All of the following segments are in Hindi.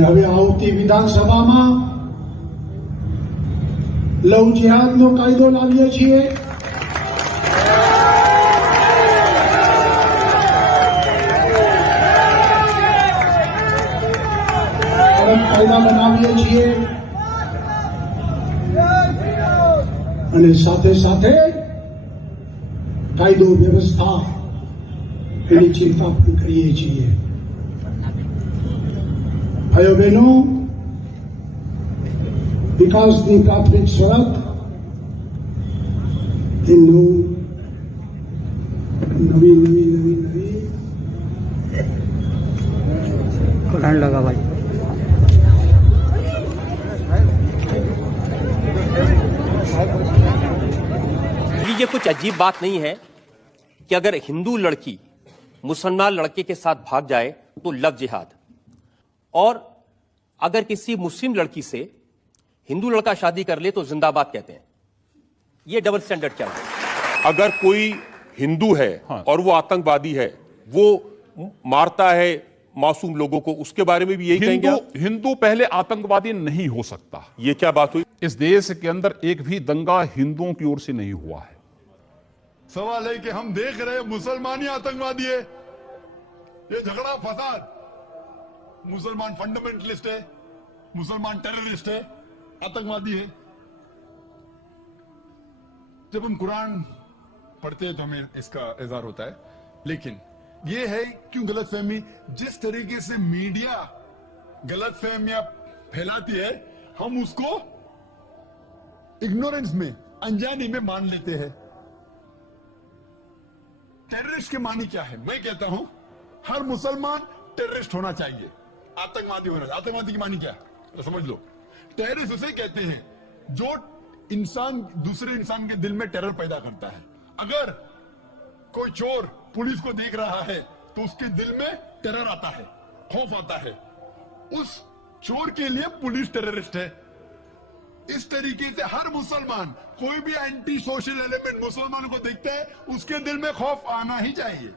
હવે આવતી વિધાનસભામાં લવ જેહાદનો કાયદો લાવીએ છીએ। કડક કાયદા બનાવીએ છીએ અને સાથે સાથે કાયદો વ્યવસ્થા એની ચિંતા પણ કરીએ છીએ। ભાઈઓ બહેનો, વિકાસની પ્રાથમિક શરત એ નવી कुरान लगा भाई। ये कुछ अजीब बात नहीं है कि अगर हिंदू लड़की मुसलमान लड़के के साथ भाग जाए तो लव जिहाद, और अगर किसी मुस्लिम लड़की से हिंदू लड़का शादी कर ले तो जिंदाबाद कहते हैं। ये डबल स्टैंडर्ड क्या है? अगर कोई हिंदू है और वो आतंकवादी है, वो मारता है मासूम लोगों को, उसके बारे में भी यही कहेंगे आप? हिंदू पहले आतंकवादी नहीं हो सकता। ये क्या बात हुई? इस देश के अंदर एक भी दंगा हिंदुओं की ओर से नहीं हुआ है। सवाल है कि हम देख रहे हैं मुसलमान ही आतंकवादी है। ये झगड़ा फसाद, मुसलमान फंडामेंटलिस्ट है, मुसलमान टेररिस्ट है, आतंकवादी है। जब हम कुरान पढ़ते हैं तो हमें इसका इज़हार होता है, लेकिन ये है क्यों गलतफहमी, जिस तरीके से मीडिया गलतफहमियां फैलाती है, हम उसको इग्नोरेंस में, अनजानी में मान लेते हैं। टेररिस्ट के मानी क्या है? मैं कहता हूं हर मुसलमान टेररिस्ट होना चाहिए, आतंकवादी होना चाहिए। आतंकवादी की मानी क्या है तो समझ लो। टेररिस्ट उसे कहते हैं जो इंसान दूसरे इंसान के दिल में टेरर पैदा करता है। अगर कोई चोर पुलिस को देख रहा है तो उसके दिल में टेरर आता है, खौफ आता है। उस चोर के लिए पुलिस टेररिस्ट है। इस तरीके से हर मुसलमान, कोई भी एंटी सोशल एलिमेंट मुसलमान को देखता है, उसके दिल में खौफ आना ही चाहिए।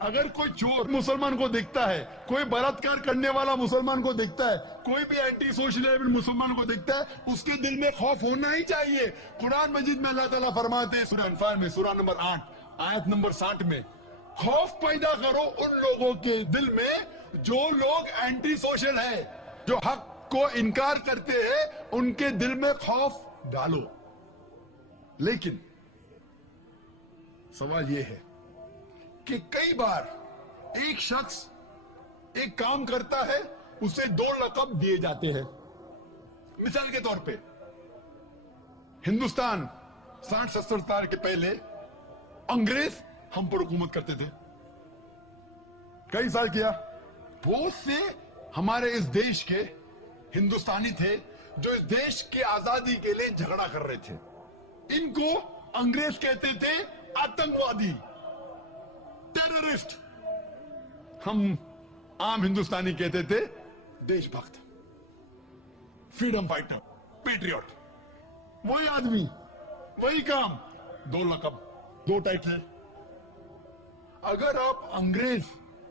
अगर कोई चोर मुसलमान को देखता है, कोई बलात्कार करने वाला मुसलमान को देखता है, कोई भी एंटी सोशल एलिमेंट मुसलमान को देखता है, उसके दिल में खौफ होना ही चाहिए। कुरान मजीद में अल्लाह ताला फरमाते हैं सूरह अनफाल में, सूरह नंबर 8 आयत नंबर 60 में, खौफ पैदा करो उन लोगों के दिल में जो लोग एंटी सोशल है, जो हक को इनकार करते हैं, उनके दिल में खौफ डालो। लेकिन सवाल यह है कि कई बार एक शख्स एक काम करता है, उसे 2 लक़ब दिए जाते हैं। मिसाल के तौर पे हिंदुस्तान 60-70 साल के पहले अंग्रेज हम पर हुकूमत करते थे। कई साल किया। बहुत से हमारे इस देश के हिंदुस्तानी थे जो इस देश की आजादी के लिए झगड़ा कर रहे थे। इनको अंग्रेज कहते थे आतंकवादी, टेररिस्ट। हम आम हिंदुस्तानी कहते थे देशभक्त, फ्रीडम फाइटर, पेट्रियट। वही आदमी, वही काम, 2 लक़ब, 2 टाइटल। अगर आप अंग्रेज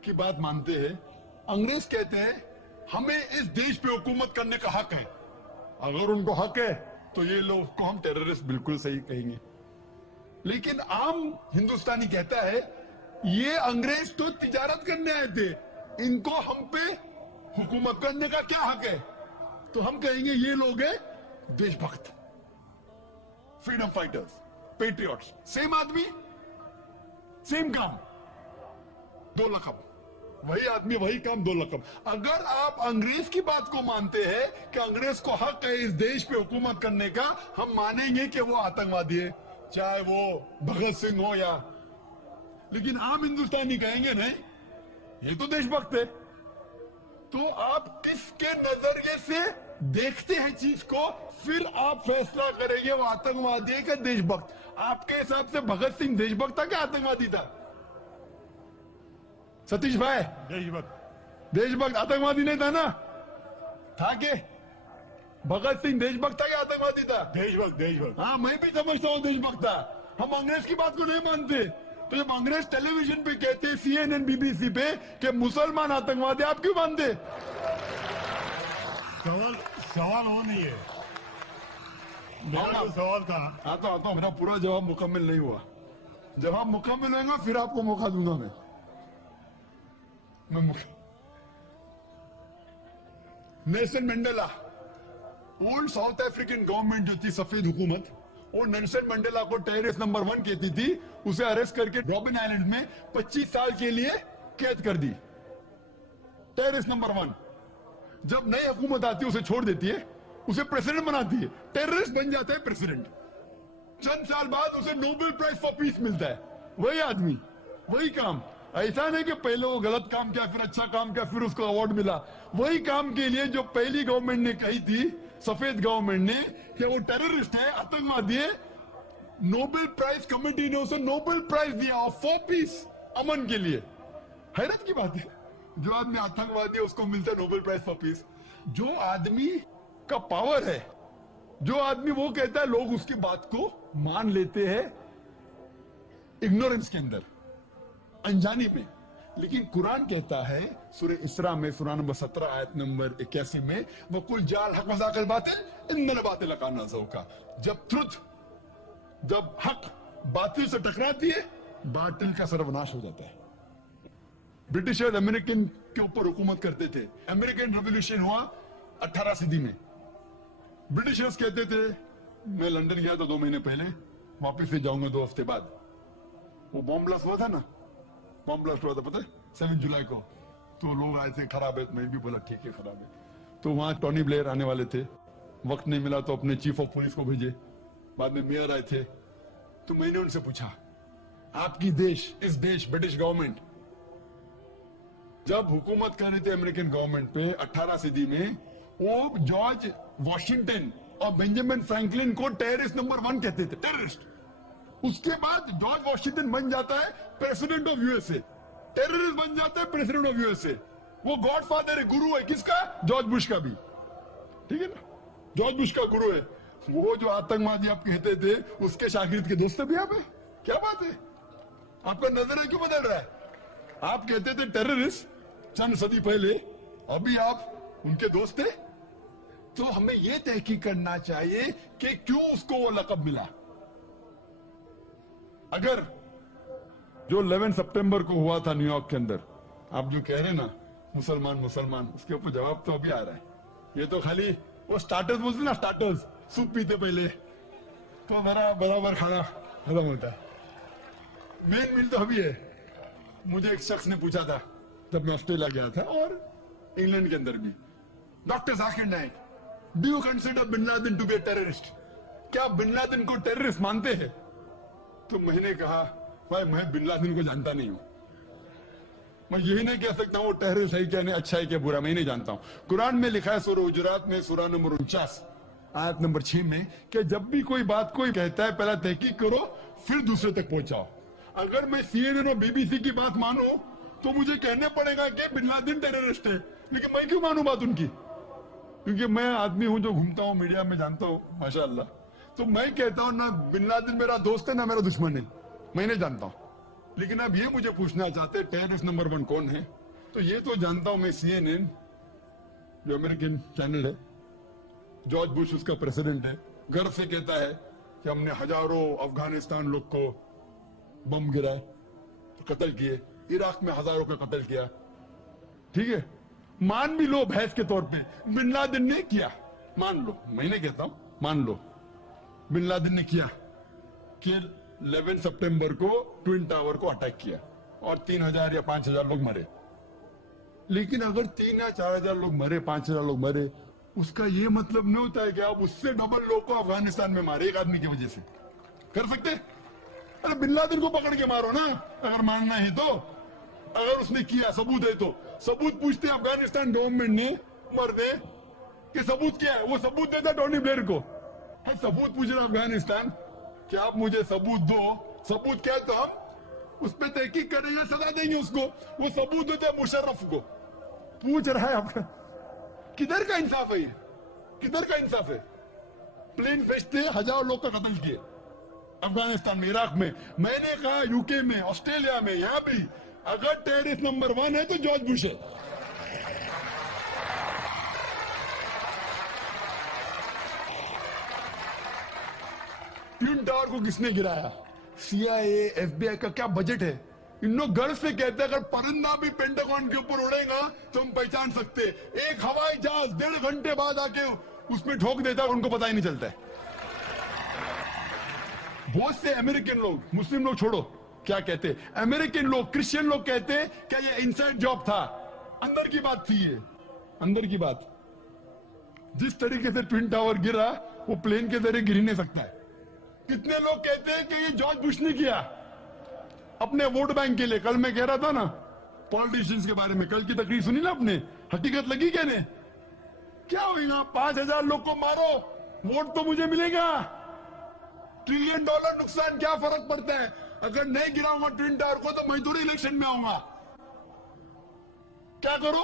की बात मानते हैं, अंग्रेज कहते हैं हमें इस देश पे हुकूमत करने का हक है। अगर उनको हक है तो ये लोग को हम टेररिस्ट बिल्कुल सही कहेंगे। लेकिन आम हिंदुस्तानी कहता है ये अंग्रेज तो तिजारत करने आए थे, इनको हम पे हुकूमत करने का क्या हक है? तो हम कहेंगे ये लोग हैं देशभक्त, फ्रीडम फाइटर्स, पेट्रियट्स। सेम आदमी, सेम काम, 2 लक़ब। वही आदमी, वही काम, 2 लक़ब। अगर आप अंग्रेज की बात को मानते हैं कि अंग्रेज को हक है इस देश पे हुकूमत करने का, हम मानेंगे कि वो आतंकवादी है, चाहे वो भगत सिंह हो या। लेकिन आम हिंदुस्तानी कहेंगे नहीं, ये तो देशभक्त है। तो आप किसके नजरिए से देखते हैं चीज को, फिर आप फैसला करेंगे वो आतंकवादी है कि देशभक्त। आपके हिसाब से भगत सिंह देशभक्त था क्या आतंकवादी था? सतीश भाई, देशभक्त आतंकवादी नहीं था ना? था के भगत सिंह देशभक्त था क्या आतंकवादी था? देशभक्त। हाँ, मैं भी समझता हूँ देशभक्त था। हम अंग्रेज की बात को नहीं मानते। तो जब अंग्रेज टेलीविजन पे कहते CNN BBC पे कि मुसलमान आतंकवादी, आप क्यों मानते? सवाल वो नहीं है, मेरा जो सवाल था। आता हूं, मेरा पूरा जवाब मुकम्मल नहीं हुआ। जवाब मुकम्मल होगा फिर आपको मौका दूंगा मैं Nelson Mandela, old south African government जो थी, सफेद हुकूमत, वो नेल्सन मंडेला को टेररिस्ट नंबर 1 कहती थी। उसे अरेस्ट करके रॉबिन आइलैंड में 25 साल के लिए कैद कर दी। Terrorist number 1। जब नई हुकूमत आती है उसे छोड़ देती है, उसे प्रेसिडेंट बनाती है, टेररिस्ट बन जाता है प्रेसिडेंट। चंद साल बाद उसे नोबेल प्राइज फॉर पीस मिलता है। वही आदमी, वही काम। ऐसा नहीं कि पहले वो गलत काम किया, फिर अच्छा काम किया, फिर उसको अवार्ड मिला। वही काम के लिए जो पहली गवर्नमेंट ने कही थी, सफेद गवर्नमेंट ने, कि वो टेररिस्ट है, आतंकवादी है, नोबेल प्राइज कमेटी ने उसे नोबेल प्राइज दिया फॉर पीस, अमन के लिए। हैरत की बात है, जो आदमी आतंकवादी है उसको मिलता है नोबेल प्राइज फॉर पीस। जो आदमी का पावर है, जो आदमी वो कहता है, लोग उसकी बात को मान लेते हैं इग्नोरेंस के अंदर, अनजानी में। लेकिन कुरान कहता है सूरह इसरा में, सूरह नंबर 17 आयत नंबर 81 में, वकुल जाल हक मजाकल बातिल इन्नल बातिल काना ज़ौका। जब हक बातिल से टकराती है, बातिल का सर्वनाश हो जाता है। ब्रिटिशर्स अमेरिकन के ऊपर हुकूमत करते थे। अमेरिकन रेवोल्यूशन हुआ 18 सदी में। ब्रिटिशर्स कहते थे, मैं लंदन गया था 2 महीने पहले, वापस से जाऊंगा 2 हफ्ते बाद। वो बॉम्ब ब्लास्ट हुआ था ना, बॉम्ब ब्लास्ट हुआ था, पता है 7 जुलाई को। तो लोग आए थे, खराब है, मैं भी बोला ठीक है खराब है। तो वहां टोनी ब्लेयर आने वाले थे, वक्त नहीं मिला तो अपने चीफ ऑफ पुलिस को भेजे। बाद में मेयर आए थे। तो मैंने उनसे पूछा, आपकी देश, इस देश ब्रिटिश गवर्नमेंट जब हुकूमत कर रही थी अमेरिकन गवर्नमेंट पे 18 सदी में, वो जॉर्ज वॉशिंगटन और बेंजामिन फ्रैंकलिन को टेररिस्ट नंबर 1 कहते थे, टेररिस्ट। उसके बाद जॉर्ज वॉशिंगटन बन जाता है प्रेसिडेंट ऑफ यूएसए, टेररिस्ट बन जाता है प्रेसिडेंट ऑफ यूएसए। वो गॉडफादर है, गुरु है, किसका? जॉर्ज बुश का भी, ठीक है ना, जॉर्ज बुश का गुरु है। वो जो आतंकवादी आप कहते थे, उसके शागिर्द के दोस्त भी आप है। क्या बात है, आपका नजरिया क्यों बदल रहा है? आप कहते थे टेररिस्ट चंद सदी पहले, अभी आप उनके दोस्त थे। तो हमें यह तहकीक करना चाहिए कि क्यों उसको वो लक़ब मिला। अगर जो 11 सितंबर को हुआ था न्यूयॉर्क के अंदर, आप जो कह रहे ना मुसलमान मुसलमान, उसके ऊपर जवाब तो अभी आ रहा है। ये तो खाली वो स्टार्टर्स बोलते ना, स्टार्टर्स, सूप पीते पहले तो मेरा बराबर खाना खत्म होता है। मेन मील तो अभी है। मुझे एक शख्स ने पूछा था जब मैं ऑस्ट्रेलिया गया था, और इंग्लैंड के अंदर भी, doctor Zakir Naik, do you consider bin Laden to be a terrorist? क्या बिन लादेन को टेररिस्ट मानते हैं? तो मैंने कहा, भाई मैं बिन लादेन को जानता नहीं हूं, मैं यही नहीं कह सकता हूं वो टेररिस्ट है क्या नहीं, अच्छा है क्या बुरा, मैं नहीं जानता हूं। कुरान में लिखा है सूरह हुजुरात में, सूरह नंबर 49 आयत नंबर 6 में, कि जब भी कोई बात कोई कहता है, पहला तहकीक करो, फिर दूसरे तक पहुंचाओ। अगर मैं CNN और BBC की बात मानूं तो मुझे कहने पड़ेगा कि बिन लादेन टेररिस्ट है, लेकिन मैं क्यों मानूं बात उनकी? क्योंकि मैं आदमी हूं जो घूमता हूं, मीडिया में जानता हूं, माशाअल्लाह। तो मैं कहता हूं ना बिन लादेन मेरा दोस्त है ना मेरा दुश्मन है, मैं नहीं जानता हूं। लेकिन अब ये मुझे पूछना चाहते टेररिस्ट नंबर 1 कौन है? तो ये तो जानता हूं मैं, CNN जो अमेरिकन चैनल है, जॉर्ज बुश उसका प्रेसिडेंट है, गर्व से कहता है कि हमने हजारों अफगानिस्तान लोग को बम गिराए, कत्ल किए, इराक में हजारों का कत्ल किया, ठीक है। मान भी लो बहस के तौर पे बिन लादेन ने किया, मान लो, मैं नहीं कहता हूं, मान लो बिन लादेन ने किया कि 11 सितंबर को ट्विन टावर को अटैक किया और 3000 या 5000 लोग मरे। लेकिन अगर 3 या 4000 लोग मरे, 5000 लोग मरे, उसका यह मतलब नहीं होता है कि आप उससे डबल लोग को अफगानिस्तान में मारे एक आदमी की वजह से। कर सकते? अरे बिन लादेन को पकड़ के मारो ना, अगर मानना है तो। अगर उसने किया, सबूत है तो सबूत पूछते अफगानिस्तान गवर्नमेंट ने मरने कि सबूत क्या है, वो सबूत देता टोनी ब्लेयर को। है सबूत पूछ रहा अफगानिस्तान कि आप मुझे सबूत दो, सबूत क्या है तो हम उस पर तहकीक करेंगे, सजा देंगे उसको। वो सबूत देते मुशर्रफ को, पूछ रहा है आपका। किधर का इंसाफ है ये? किधर का इंसाफ है? प्लेन भेजते 1000 लोग का कत्ल किए, अफगानिस्तान में, इराक में। मैंने कहा यूके में, ऑस्ट्रेलिया में, यहां भी अगर टेररिस्ट नंबर 1 है तो जॉर्ज बुश है। ट्विन टावर को किसने गिराया? CIA, FBI का क्या बजट है? इन लोग गर्व से कहते हैं अगर परिंदा भी पेंटागन के ऊपर उड़ेगा तो हम पहचान सकते। एक हवाई जहाज 1.5 घंटे बाद आके उसमें ठोक देता है, उनको पता ही नहीं चलता है। बहुत से अमेरिकन लोग, मुस्लिम लोग छोड़ो, क्या कहते, अमेरिकन लोग, क्रिश्चियन लोग कहते हैं क्या ये इनसाइड जॉब था? अंदर की बात थी ये, अंदर की बात। जिस तरीके से ट्विन टावर गिरा वो प्लेन के जरिए गिर ही नहीं सकता है। कितने लोग कहते हैं कि ये जॉर्ज बुश ने किया अपने वोट बैंक के लिए। कल मैं कह रहा था ना पॉलिटिशियंस के बारे में, कल की तकरीर सुनी ना आपने, हकीकत लगी क्या ने? क्या होगा? 5,000 लोग को मारो, वोट तो मुझे मिलेगा। $1 ट्रिलियन नुकसान, क्या फर्क पड़ता है? अगर नहीं गिराऊंगा ट्विन टावर को तो मैं थोड़ी इलेक्शन में आऊंगा। क्या करो?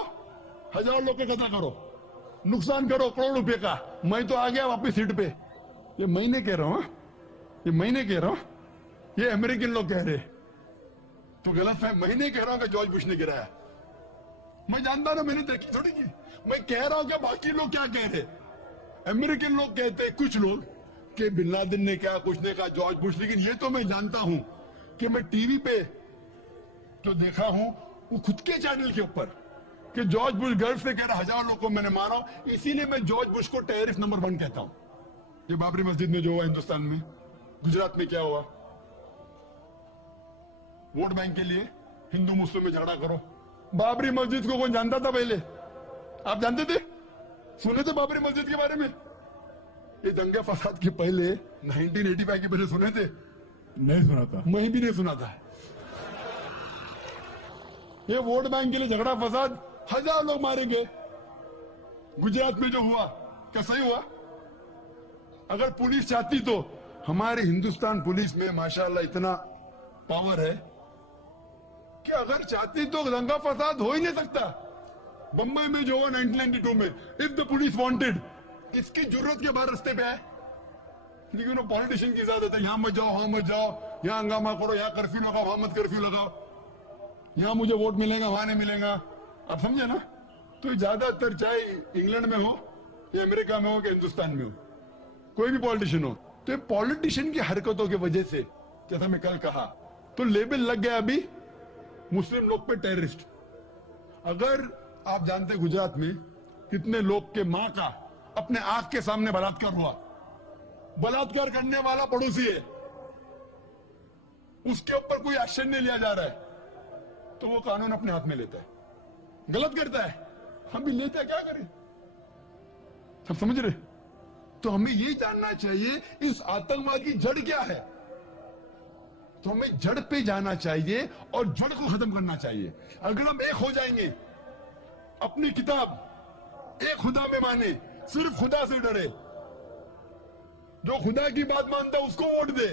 1,000 लोग का कतल करो, नुकसान करो करोड़ रुपए का, मैं तो आ गया वापिस सीट पे। ये महीने कह रहा हूं, ये महीने कह रहा हूं, ये अमेरिकन लोग कह रहे तो गलत है। महीने कह रहा हूं कि जॉर्ज बुश ने गिराया। मैं जानता ना, मैंने तरक्की थोड़ी की। मैं कह रहा हूं कि बाकी लोग क्या कह रहे। अमेरिकन लोग कहते हैं कुछ लोग कि बिन लादेन ने क्या, कुछ ने कहा जॉर्ज बुश। लेकिन ये तो मैं जानता हूं कि मैं टीवी पे जो देखा हूं वो खुद के चैनल के ऊपर कि जॉर्ज बुश गर्व से कह रहा 1,000 लोगों को मैंने मारा, इसीलिए मैं जॉर्ज बुश को टेररिस्ट नंबर 1 कहता हूं। ये बाबरी मस्जिद में जो हुआ हिंदुस्तान में, गुजरात में क्या हुआ, वोट बैंक के लिए हिंदू मुस्लिम में झगड़ा करो। बाबरी मस्जिद को कौन जानता था पहले? आप जानते थे? सुने थे बाबरी मस्जिद के बारे में? ये दंगे फसाद के पहले 1985 के पहले सुने थे? नहीं सुना था। मैं भी नहीं सुना था। ये वोट बैंक के लिए झगड़ा फसाद, 1,000 लोग मारे गए। गुजरात में जो हुआ क्या सही हुआ? अगर पुलिस चाहती तो, हमारे हिंदुस्तान पुलिस में माशाल्लाह इतना पावर है कि अगर चाहती तो दंगा फसाद हो ही नहीं सकता। बम्बई में जो हुआ 1992 में, इफ द पुलिस वांटेड, किसकी जरूरत के बाहर रास्ते पे है? लेकिन वो पॉलिटिशियन की इजाजत है, यहां मत जाओ, वहां मत जाओ, यहां हंगामा करो, यहां कर्फ्यू लगाओ, वहां मत कर्फ्यू लगाओ, यहां मुझे वोट मिलेगा, वहां नहीं मिलेगा। आप समझे ना? तो ज्यादातर चाहे इंग्लैंड में हो या अमेरिका में हो कि हिंदुस्तान में हो, कोई भी पॉलिटिशियन हो, तो पॉलिटिशियन की हरकतों की वजह से, जैसा मैं कल कहा, तो लेबल लग गया अभी मुस्लिम लोग पे टेररिस्ट। अगर आप जानते गुजरात में कितने लोग के मां का अपने आंख के सामने बलात्कार हुआ, बलात्कार करने वाला पड़ोसी है, उसके ऊपर कोई एक्शन नहीं लिया जा रहा है, तो वो कानून अपने हाथ में लेता है, गलत करता है। हम भी लेते हैं, क्या करें? सब समझ रहे? तो हमें ये जानना चाहिए इस आतंकवाद की जड़ क्या है। तो हमें जड़ पे जाना चाहिए और जड़ को खत्म करना चाहिए। अगर हम एक हो जाएंगे, अपनी किताब एक खुदा में माने, सिर्फ खुदा से डरे, जो खुदा की बात मानता है उसको वोट दे,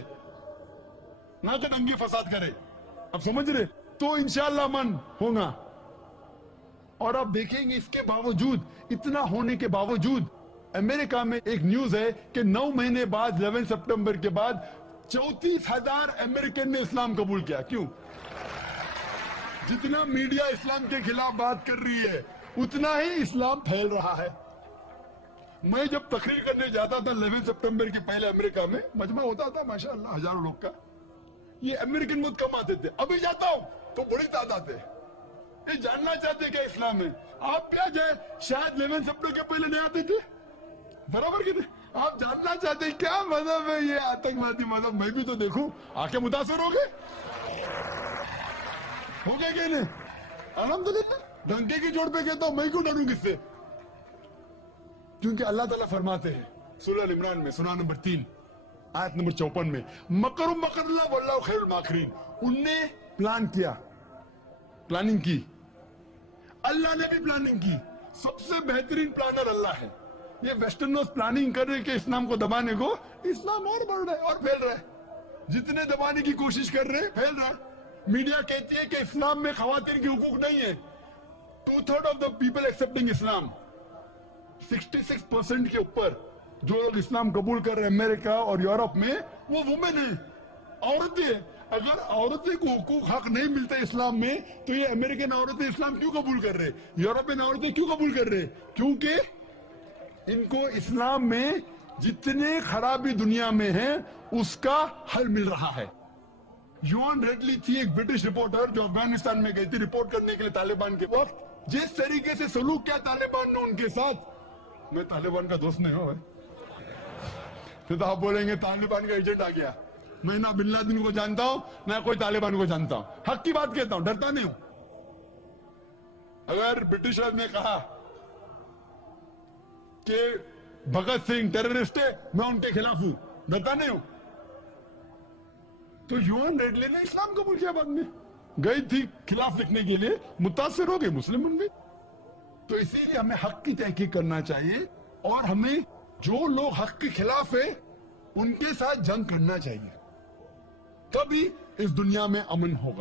ना कि दंगे फसाद करे। अब समझ रहे? तो इंशाअल्लाह मन होगा। और आप देखेंगे इसके बावजूद, इतना होने के बावजूद, अमेरिका में एक न्यूज है कि 9 महीने बाद 11 सितंबर के बाद 34,000 अमेरिकन ने इस्लाम कबूल किया। क्यों? जितना मीडिया इस्लाम के खिलाफ बात कर रही है, उतना ही इस्लाम फैल रहा है। मैं जब तकरीर करने जाता था 11 सितंबर के पहले अमेरिका में, मजमा होता था माशाअल्लाह 1,000 लोग का, ये अमेरिकन बहुत कम आते थे। अभी जाता हूं तो बड़ी तादाद है। ये जानना चाहते क्या इस्लाम है? आप क्या जाए, शायद 11 सितंबर के पहले नहीं आते थे, बराबर की नहीं? आप जानना चाहते क्या मजहब है ये आतंकवादी मजहब? मैं भी तो देखूं, आके मुतासर हो गए क्या नहीं? अल्हम्दुलिल्लाह, डंके की जोड़ पे कहता हूं, मैं क्यों डरूं किससे? क्योंकि अल्लाह ताला फरमाते हैं सूरह इमरान में, सूरा नंबर 3 आयत नंबर 54 में, मकरुम मकरल्लाह वल्लाहु खैरुल माकिरीन। उनने प्लान किया, प्लानिंग की, अल्लाह ने भी प्लानिंग की। सबसे बेहतरीन प्लानर अल्लाह है। ये वेस्टर्नर्स प्लानिंग कर रहे कि इस्लाम को दबाने को, इस्लाम और बढ़ रहा है और फैल रहा है। जितने दबाने की कोशिश कर रहे हैं, फैल रहा है। मीडिया कहती है कि इस्लाम में खवातीन के हुकूक नहीं है। 2/3 ऑफ द पीपल एक्सेप्टिंग इस्लाम, 66% के ऊपर जो लोग इस्लाम कबूल कर रहे हैं अमेरिका और यूरोप में, वो वुमेन है। औरतें, अगर औरतें को हुकूक हक नहीं मिलता इस्लाम में, तो ये अमेरिकन औरतें इस्लाम क्यों कबूल कर रहे, यूरोपियन औरतें क्यों कबूल कर रहे? क्योंकि इनको इस्लाम में जितने खराबी दुनिया में है उसका हल मिल रहा है। युआन रेडली थी एक ब्रिटिश रिपोर्टर जो अफगानिस्तान में गई थी रिपोर्ट करने के लिए तालिबान के वक्त। जिस तरीके से सलूक किया तालिबान ने उनके साथ, मैं तालिबान का दोस्त नहीं हूं, फिर तो आप बोलेंगे तालिबान का एजेंट आ गया। मैं ना बिन लादेन को जानता हूं ना कोई तालिबान को जानता हूं, हक की बात कहता हूं, डरता नहीं हूं। अगर ब्रिटिशर्स ने कहा कि भगत सिंह टेररिस्ट है, मैं उनके खिलाफ हूं, डरता नहीं हूं। तो युआन रेडली ने इस्लाम कबूल किया, बाद में गई थी खिलाफ लिखने के लिए, मुतासिर हो गई, मुस्लिम बन गई। तो इसीलिए हमें हक की तहकीक करना चाहिए और हमें जो लोग हक के खिलाफ है उनके साथ जंग करना चाहिए, तभी इस दुनिया में अमन होगा।